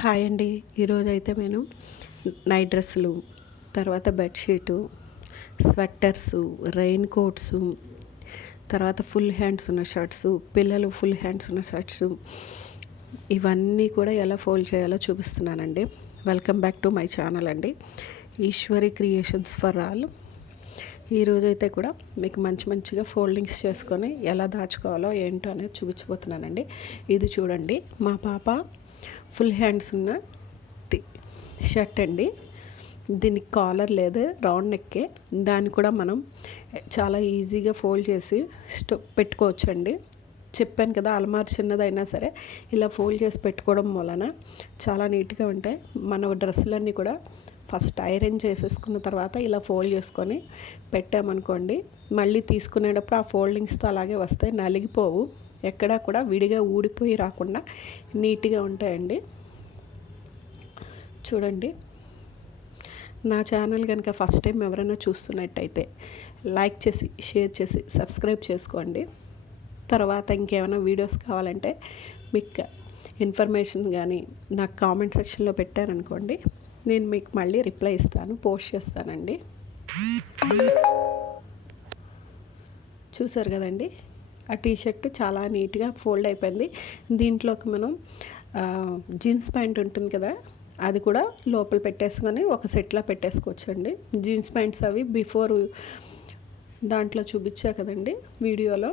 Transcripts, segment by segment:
Hi అండి. ఈరోజైతే నేను నైట్ డ్రెస్సులు, తర్వాత బెడ్షీటు, స్వెట్టర్సు, రెయిన్ కోట్సు, తర్వాత ఫుల్ హ్యాండ్స్ ఉన్న షర్ట్సు, పిల్లలు ఫుల్ హ్యాండ్స్ ఉన్న షర్ట్సు, ఇవన్నీ కూడా ఎలా ఫోల్డ్ చేయాలో చూపిస్తున్నానండి. Welcome back to my channel అండి, ఈశ్వరి క్రియేషన్స్ ఫర్ ఆల్. ఈరోజైతే కూడా మీకు మంచిగా ఫోల్డింగ్స్ చేసుకొని ఎలా దాచుకోవాలో ఏంటో అనేది చూపించబోతున్నానండి. ఇది చూడండి, మా పాప ఫుల్ హ్యాండ్స్ ఉన్న షర్ట్ అండి. దీనికి కాలర్ లేదు, రౌండ్ నెక్కే. దాన్ని కూడా మనం చాలా ఈజీగా ఫోల్డ్ చేసి పెట్టుకోవచ్చండి. చెప్పాను కదా, అలమారు చిన్నదైనా సరే ఇలా ఫోల్డ్ చేసి పెట్టుకోవడం వలన చాలా నీట్గా ఉంటాయి. మన డ్రెస్సులన్నీ కూడా ఫస్ట్ ఐరన్ చేసేసుకున్న తర్వాత ఇలా ఫోల్డ్ చేసుకొని పెట్టామనుకోండి, మళ్ళీ తీసుకునేటప్పుడు ఆ ఫోల్డింగ్స్తో అలాగే వస్తాయి, నలిగిపోవు. ఎక్కడా కూడా విడిగా ఊడిపోయి రాకుండా నీట్గా ఉంటాయండి. చూడండి, నా ఛానల్ కనుక ఫస్ట్ టైం ఎవరైనా చూస్తున్నట్టయితే లైక్ చేసి, షేర్ చేసి, సబ్స్క్రైబ్ చేసుకోండి. తర్వాత ఇంకేమైనా వీడియోస్ కావాలంటే మీకు ఇన్ఫర్మేషన్ కానీ నాకు కామెంట్ సెక్షన్లో పెట్టారనుకోండి, నేను మీకు మళ్ళీ రిప్లై ఇస్తాను, పోస్ట్ చేస్తానండి. చూసారు కదండి, ఆ టీషర్ట్ చాలా నీట్గా ఫోల్డ్ అయిపోయింది. దీంట్లోకి మనం జీన్స్ ప్యాంట్ ఉంటుంది కదా, అది కూడా లోపల పెట్టేసుకొని ఒక సెట్లో పెట్టేసుకోవచ్చండి. జీన్స్ ప్యాంట్స్ అవి బిఫోర్ దాంట్లో చూపించా కదండి వీడియోలో.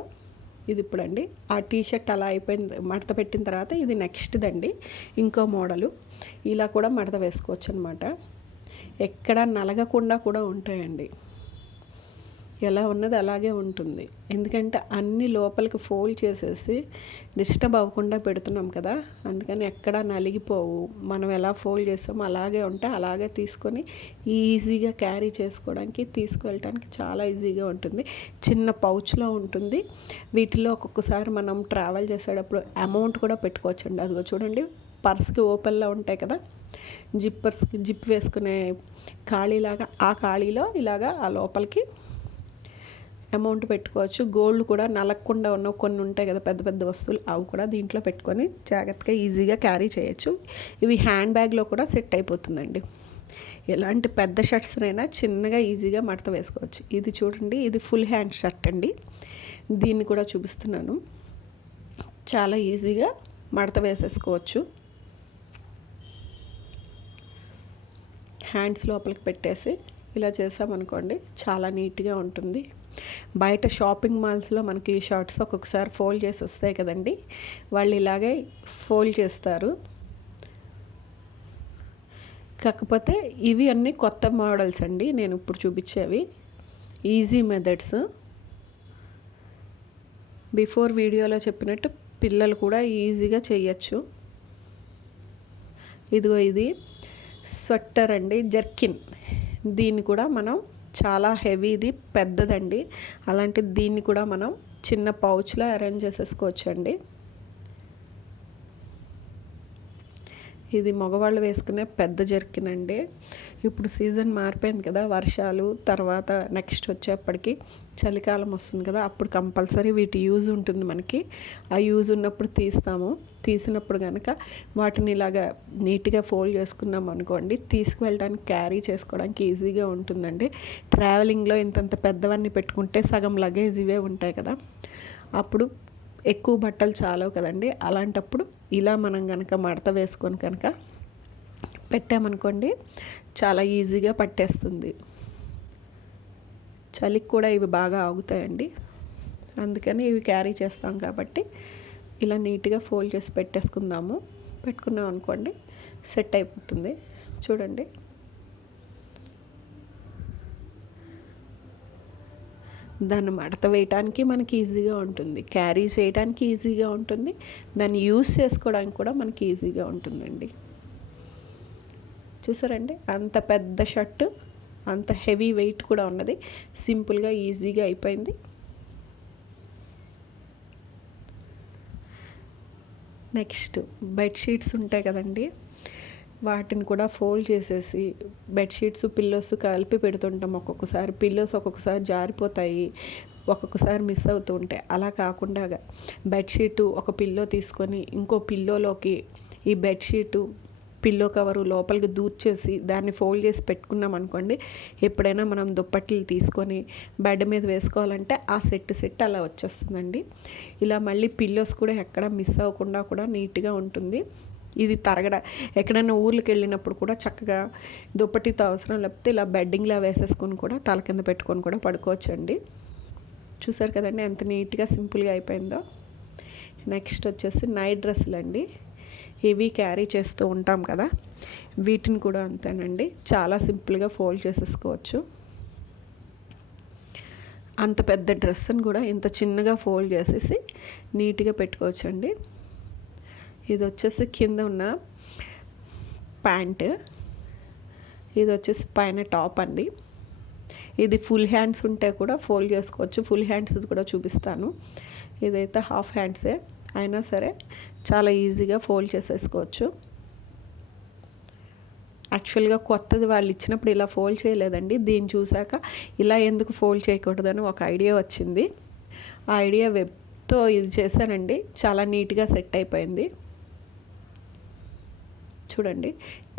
ఇది ఇప్పుడండి ఆ టీషర్ట్ అలా అయిపోయింది. మడత పెట్టిన తర్వాత ఇది నెక్స్ట్దండి, ఇంకో మోడలు. ఇలా కూడా మడత వేసుకోవచ్చు అనమాట. ఎక్కడ నలగకుండా కూడా ఉంటాయండి. ఎలా ఉన్నది అలాగే ఉంటుంది, ఎందుకంటే అన్ని లోపలికి ఫోల్డ్ చేసేసి డిస్టర్బ్ అవ్వకుండా పెడుతున్నాం కదా, అందుకని ఎక్కడా నలిగిపోవు. మనం ఎలా ఫోల్డ్ చేస్తామో అలాగే ఉంటే అలాగే తీసుకొని ఈజీగా క్యారీ చేసుకోవడానికి, తీసుకువెళ్ళడానికి చాలా ఈజీగా ఉంటుంది. చిన్న పౌచ్లో ఉంటుంది. వీటిలో ఒక్కొక్కసారి మనం ట్రావెల్ చేసేటప్పుడు అమౌంట్ కూడా పెట్టుకోవచ్చండి. అదిగో చూడండి, పర్స్కి ఓపెన్లో ఉంటాయి కదా, జిప్ వేసుకునే ఖాళీలాగా, ఆ ఖాళీలో ఇలాగా ఆ లోపలికి అమౌంట్ పెట్టుకోవచ్చు. గోల్డ్ కూడా నలగకుండా ఉన్న కొన్ని ఉంటాయి కదా పెద్ద పెద్ద వస్తువులు, అవి కూడా దీంట్లో పెట్టుకొని జాగ్రత్తగా ఈజీగా క్యారీ చేయొచ్చు. ఇవి హ్యాండ్ బ్యాగ్లో కూడా సెట్ అయిపోతుందండి. ఎలాంటి పెద్ద షర్ట్స్నైనా చిన్నగా ఈజీగా మడత వేసుకోవచ్చు. ఇది చూడండి, ఇది ఫుల్ హ్యాండ్ షర్ట్ అండి. దీన్ని కూడా చూపిస్తున్నాను. చాలా ఈజీగా మడత వేసేసుకోవచ్చు. హ్యాండ్స్ లోపలికి పెట్టేసి ఇలా చేసామనుకోండి, చాలా నీట్గా ఉంటుంది. బయట షాపింగ్ మాల్స్లో మనకి ఈ షర్ట్స్ ఒక్కొక్కసారి ఫోల్డ్ చేసి వస్తాయి కదండి, వాళ్ళు ఇలాగే ఫోల్డ్ చేస్తారు. కాకపోతే ఇవి అన్నీ కొత్త మోడల్స్ అండి, నేను ఇప్పుడు చూపించేవి ఈజీ మెథడ్స్. బిఫోర్ వీడియోలో చెప్పినట్టు పిల్లలు కూడా ఈజీగా చేయొచ్చు. ఇదిగో ఇది స్వెట్టర్ అండి, జర్కిన్. దీన్ని కూడా మనం చాలా హెవీది, పెద్దదండి. అలాంటిది దీన్ని కూడా మనం చిన్న పౌచ్లో అరేంజ్ చేసేసుకోవచ్చండి. ఇది మగవాళ్ళు వేసుకునే పెద్ద జర్కిన్ అండి. ఇప్పుడు సీజన్ మారిపోయింది కదా, వర్షాలు తర్వాత నెక్స్ట్ వచ్చేప్పటికి చలికాలం వస్తుంది కదా, అప్పుడు కంపల్సరీ వీటి యూజ్ ఉంటుంది మనకి. ఆ యూజ్ ఉన్నప్పుడు తీసినప్పుడు కనుక వాటిని ఇలాగా నీట్గా ఫోల్డ్ చేసుకున్నాం అనుకోండి, తీసుకువెళ్ళడానికి, క్యారీ చేసుకోవడానికి ఈజీగా ఉంటుందండి. ట్రావెలింగ్లో ఇంతంత పెద్దవన్నీ పెట్టుకుంటే సగం లగేజ్ ఇవే ఉంటాయి కదా, అప్పుడు ఎక్కువ బట్టలు చాలవు కదండి. అలాంటప్పుడు ఇలా మనం కనుక మడత వేసుకొని కనుక పెట్టామనుకోండి, చాలా ఈజీగా పట్టేస్తుంది. చలికి కూడా ఇవి బాగా ఆగుతాయండి, అందుకని ఇవి క్యారీ చేస్తాం కాబట్టి ఇలా నీట్గా ఫోల్డ్ చేసి పెట్టుకున్నాం అనుకోండి, సెట్ అయిపోతుంది. చూడండి, దాన్ని మడత వేయటానికి మనకి ఈజీగా ఉంటుంది, క్యారీ చేయడానికి ఈజీగా ఉంటుంది, దాన్ని యూస్ చేసుకోవడానికి కూడా మనకి ఈజీగా ఉంటుందండి. చూసారండి, అంత పెద్ద షర్టు, అంత హెవీ వెయిట్ కూడా ఉన్నది, సింపుల్గా ఈజీగా అయిపోయింది. నెక్స్ట్ బెడ్షీట్స్ ఉంటాయి కదండి, వాటిని కూడా ఫోల్డ్ చేసేసి బెడ్షీట్స్, పిల్లోస్ కలిపి పెడుతుంటాం. ఒక్కొక్కసారి పిల్లోస్ ఒక్కొక్కసారి జారిపోతాయి, ఒక్కొక్కసారి మిస్ అవుతూ ఉంటాయి. అలా కాకుండా బెడ్షీటు ఒక పిల్లో తీసుకొని ఇంకో పిల్లోలోకి ఈ బెడ్షీటు పిల్లో కవరు లోపలికి దూర్చేసి దాన్ని ఫోల్డ్ చేసి పెట్టుకున్నాం అనుకోండి, ఎప్పుడైనా మనం దుప్పట్లు తీసుకొని బెడ్ మీద వేసుకోవాలంటే ఆ సెట్ అలా వచ్చేస్తుందండి. ఇలా మళ్ళీ పిల్లోస్ కూడా ఎక్కడ మిస్ అవ్వకుండా కూడా నీట్గా ఉంటుంది. ఇది ఎక్కడైనా ఊర్లకు వెళ్ళినప్పుడు కూడా చక్కగా దుప్పటితో అవసరం లేకపోతే ఇలా బెడ్డింగ్లా వేసేసుకొని కూడా తల కింద పెట్టుకొని కూడా పడుకోవచ్చండి. చూసారు కదండి ఎంత నీట్గా సింపుల్గా అయిపోయిందో. నెక్స్ట్ వచ్చేసి నైట్ డ్రెస్సులు అండి. ఇవి క్యారీ చేస్తూ ఉంటాం కదా, వీటిని కూడా అంతేనండి, చాలా సింపుల్గా ఫోల్డ్ చేసేసుకోవచ్చు. అంత పెద్ద డ్రెస్ని కూడా ఇంత చిన్నగా ఫోల్డ్ చేసేసి నీట్గా పెట్టుకోవచ్చండి. ఇది వచ్చేసి కింద ఉన్న ప్యాంట్, ఇది వచ్చేసి పైన టాప్ అండి. ఇది ఫుల్ హ్యాండ్స్ ఉంటే కూడా ఫోల్డ్ చేసుకోవచ్చు, ఫుల్ హ్యాండ్స్ కూడా చూపిస్తాను. ఇదైతే హాఫ్ హ్యాండ్సే అయినా సరే చాలా ఈజీగా ఫోల్డ్ చేసేసుకోవచ్చు. యాక్చువల్గా కొత్తది వాళ్ళు ఇచ్చినప్పుడు ఇలా ఫోల్డ్ చేయలేదండి, దీన్ని చూశాక ఇలా ఎందుకు ఫోల్డ్ చేయకూడదని ఒక ఐడియా వచ్చింది. ఆ ఐడియా వెబ్తో ఇది చేశానండి, చాలా నీట్గా సెట్ అయిపోయింది. చూడండి,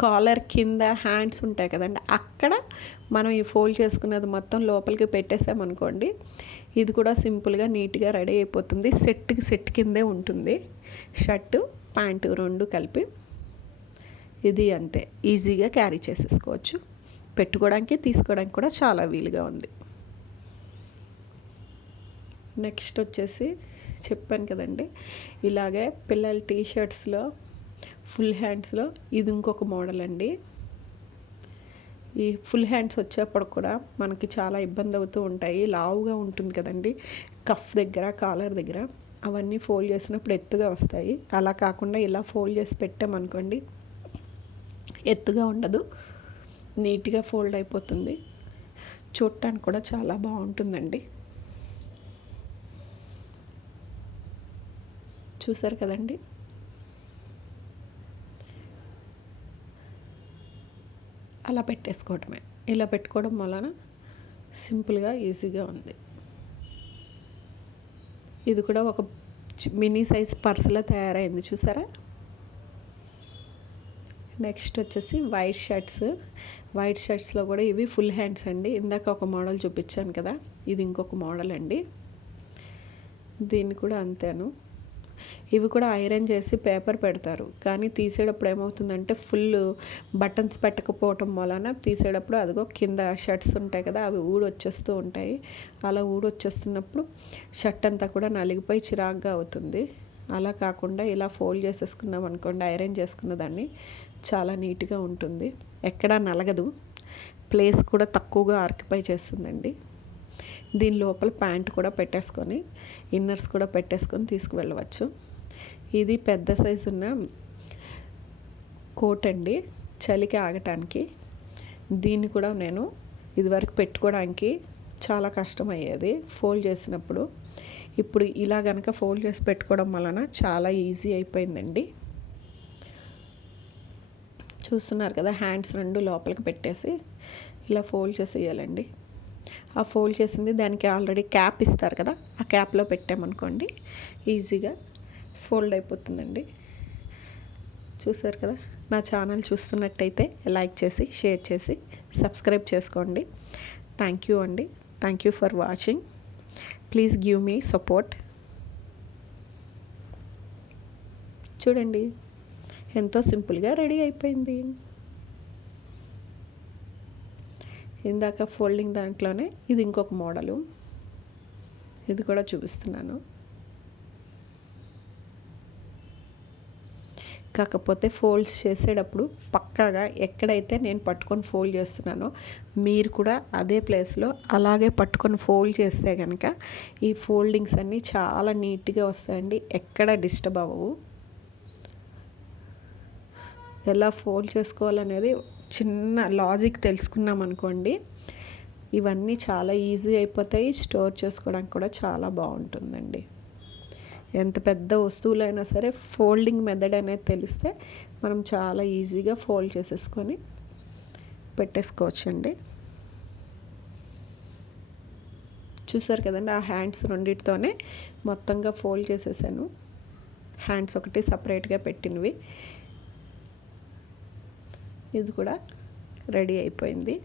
కాలర్ కింద హ్యాండ్స్ ఉంటాయి కదండి, అక్కడ మనం ఈ ఫోల్డ్ చేసుకున్నది మొత్తం లోపలికి పెట్టేసామనుకోండి, ఇది కూడా సింపుల్గా నీట్గా రెడీ అయిపోతుంది. సెట్ కిందే ఉంటుంది, షర్టు ప్యాంటు రెండు కలిపి. ఇది అంతే, ఈజీగా క్యారీ చేసేసుకోవచ్చు. పెట్టుకోవడానికి తీసుకోవడానికి కూడా చాలా వీలుగా ఉంది. నెక్స్ట్ వచ్చేసి చెప్పాను కదండి, ఇలాగే పిల్లల టీషర్ట్స్లో ఫుల్ హ్యాండ్స్లో ఇది ఇంకొక మోడల్ అండి. ఈ ఫుల్ హ్యాండ్స్ వచ్చేప్పుడు కూడా మనకి చాలా ఇబ్బంది అవుతూ ఉంటాయి, లావుగా ఉంటుంది కదండి కఫ్ దగ్గర కాలర్ దగ్గర, అవన్నీ ఫోల్డ్ చేసినప్పుడు ఎత్తుగా వస్తాయి. అలా కాకుండా ఇలా ఫోల్డ్ చేసి పెట్టామనుకోండి, ఎత్తుగా ఉండదు, నీట్గా ఫోల్డ్ అయిపోతుంది. చూడటానికి కూడా చాలా బాగుంటుందండి. చూసారు కదండి, అలా పెట్టేసుకోవడమే. ఇలా పెట్టుకోవడం వలన సింపుల్గా ఈజీగా ఉంది. ఇది కూడా ఒక మినీ సైజ్ పర్సులా తయారైంది, చూసారా. నెక్స్ట్ వచ్చేసి వైట్ షర్ట్స్లో కూడా ఇవి ఫుల్ హ్యాండ్స్ అండి. ఇందాక ఒక మోడల్ చూపించాను కదా, ఇది ఇంకొక మోడల్ అండి. దీన్ని కూడా అంతేను, ఇవి కూడా ఐరన్ చేసి పేపర్ పెడతారు, కానీ తీసేటప్పుడు ఏమవుతుందంటే ఫుల్ బటన్స్ పెట్టకపోవటం వలన తీసేటప్పుడు అదిగో కింద షర్ట్స్ ఉంటాయి కదా, అవి ఊడొచ్చేస్తూ ఉంటాయి. అలా ఊడొచ్చేస్తున్నప్పుడు షర్ట్ అంతా కూడా నలిగిపోయి చిరాగ్గా అవుతుంది. అలా కాకుండా ఇలా ఫోల్డ్ చేసేసుకున్నాం అనుకోండి, ఐరన్ చేసుకున్న దాన్ని, చాలా నీట్గా ఉంటుంది, ఎక్కడా నలగదు, ప్లేస్ కూడా తక్కువగా ఆక్యుపై చేస్తుందండి. దీని లోపల ప్యాంట్ కూడా పెట్టేసుకొని ఇన్నర్స్ కూడా పెట్టేసుకొని తీసుకువెళ్ళవచ్చు. ఇది పెద్ద సైజు ఉన్న కోట్ అండి, చలికి ఆగటానికి. దీన్ని కూడా నేను ఇదివరకు పెట్టుకోవడానికి చాలా కష్టమయ్యేది ఫోల్డ్ చేసినప్పుడు. ఇప్పుడు ఇలా కనుక ఫోల్డ్ చేసి పెట్టుకోవడం వలన చాలా ఈజీ అయిపోయిందండి. చూస్తున్నారు కదా, హ్యాండ్స్ రెండు లోపలికి పెట్టేసి ఇలా ఫోల్డ్ చేసేయాలండి. ఆ ఫోల్డ్ చేసింది దానికి ఆల్రెడీ క్యాప్ ఇస్తారు కదా, ఆ క్యాప్లో పెట్టామనుకోండి ఈజీగా ఫోల్డ్ అయిపోతుందండి. చూసారు కదా, నా ఛానల్ చూస్తున్నట్టయితే లైక్ చేసి షేర్ చేసి సబ్స్క్రైబ్ చేసుకోండి. థ్యాంక్ యూ అండి, thank you for watching. Please give me support. చూడండి ఎంతో సింపుల్గా రెడీ అయిపోయింది. ఇందాక ఫోల్డింగ్ దాంట్లోనే ఇది ఇంకొక మోడలు, ఇది కూడా చూపిస్తున్నాను. కాకపోతే ఫోల్డ్స్ చేసేటప్పుడు పక్కాగా ఎక్కడైతే నేను పట్టుకొని ఫోల్డ్ చేస్తున్నానో మీరు కూడా అదే ప్లేస్లో అలాగే పట్టుకొని ఫోల్డ్ చేస్తే కనుక ఈ ఫోల్డింగ్స్ అన్నీ చాలా నీట్గా వస్తాయండి, ఎక్కడ డిస్టర్బ్ అవ్వవు. ఎలా ఫోల్డ్ చేసుకోవాలనేది చిన్న లాజిక్ తెలుసుకున్నాం అనుకోండి, ఇవన్నీ చాలా ఈజీ అయిపోతాయి, స్టోర్ చేసుకోవడానికి కూడా చాలా బాగుంటుందండి. ఎంత పెద్ద వస్తువులైనా సరే ఫోల్డింగ్ మెథడ్ అనేది తెలిస్తే మనం చాలా ఈజీగా ఫోల్డ్ చేసేసుకొని పెట్టేసుకోవచ్చండి. చూసారు కదండి, ఆ హ్యాండ్స్ రెండింటితోనే మొత్తంగా ఫోల్డ్ చేసేసాను. హ్యాండ్స్ ఒకటి సపరేట్గా పెట్టినవి. ఇది కూడా రెడీ అయిపోయింది.